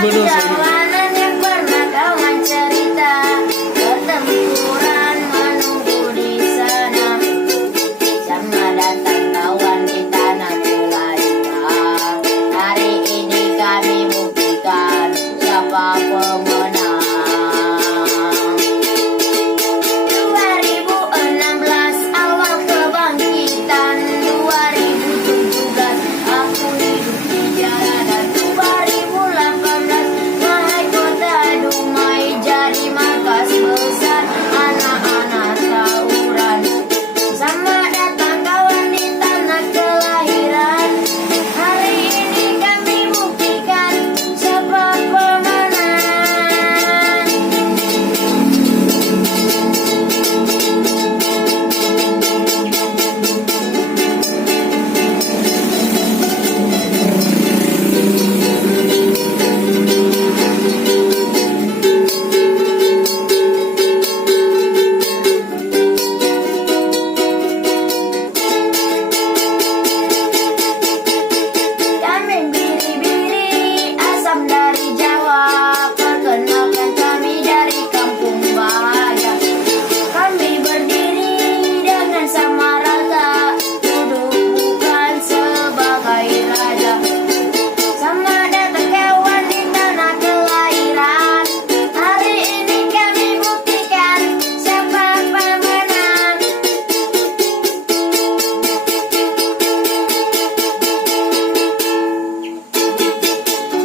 Perjalanan yang pernah kawan cerita, pertempuran menunggu di sana. Sama datang kawan di tanah kelahiran. Hari ini kami buktikan siapa pemenang. 2016 awal kebangkitan, 2017 aku hidup di jalanan. 2018 mahkota Dumai jadi markas besar anak-anak tawuran. Sama datang kawan di tanah kelahiran. Hari ini kami buktikan siapa pemenang. Kami biri-biri asam dari Jawa, perkenalkan kami dari kampung Bahagia. Kami berdiri dengan sama rata, duduk bukan sebagai raja. Sama datang kawan di tanah kelahiran. Hari ini kami buktikan siapa pemenang.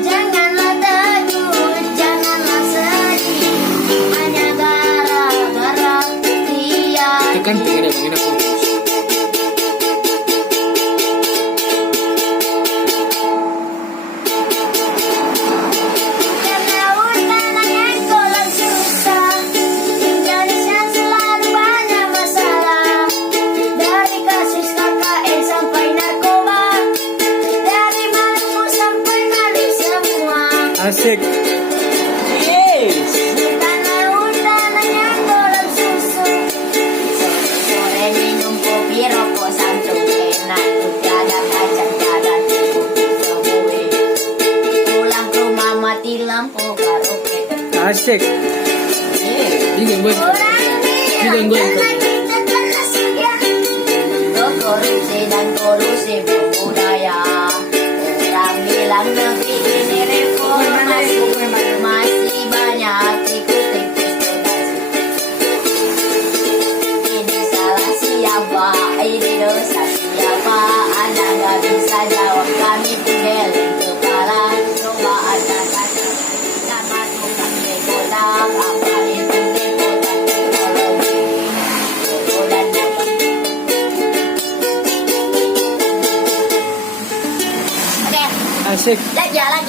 Janganlah takut, janganlah sedih, hanya gara-gara dia. Tekan pengen fokus. Karena tanah yang kolam susah, Indonesia selalu banyak masalah. Dari kasus KKN sampai narkoba, dari Maluku sampai Bali semua. Asik. Yes. Tanah yang kolam susu, sore minum kopi rokok santu enak. Tiada kacang jalan kopi semui. Pulang ke rumah mati lampu karaoke. Asik. Ini gue. Ini gue. Korupsi dan kolusi berbudaya. Orang bilang negeri ini reformasi, masih banyak tikus-tikus. Ini salah siapa? Ini dosa siapa? Anda nggak bisa jawab, kami geleng kepala. Coba Anda kata nama tukang dekodak, apa itu dekodak teknologi? Dekodak Asik. jalan.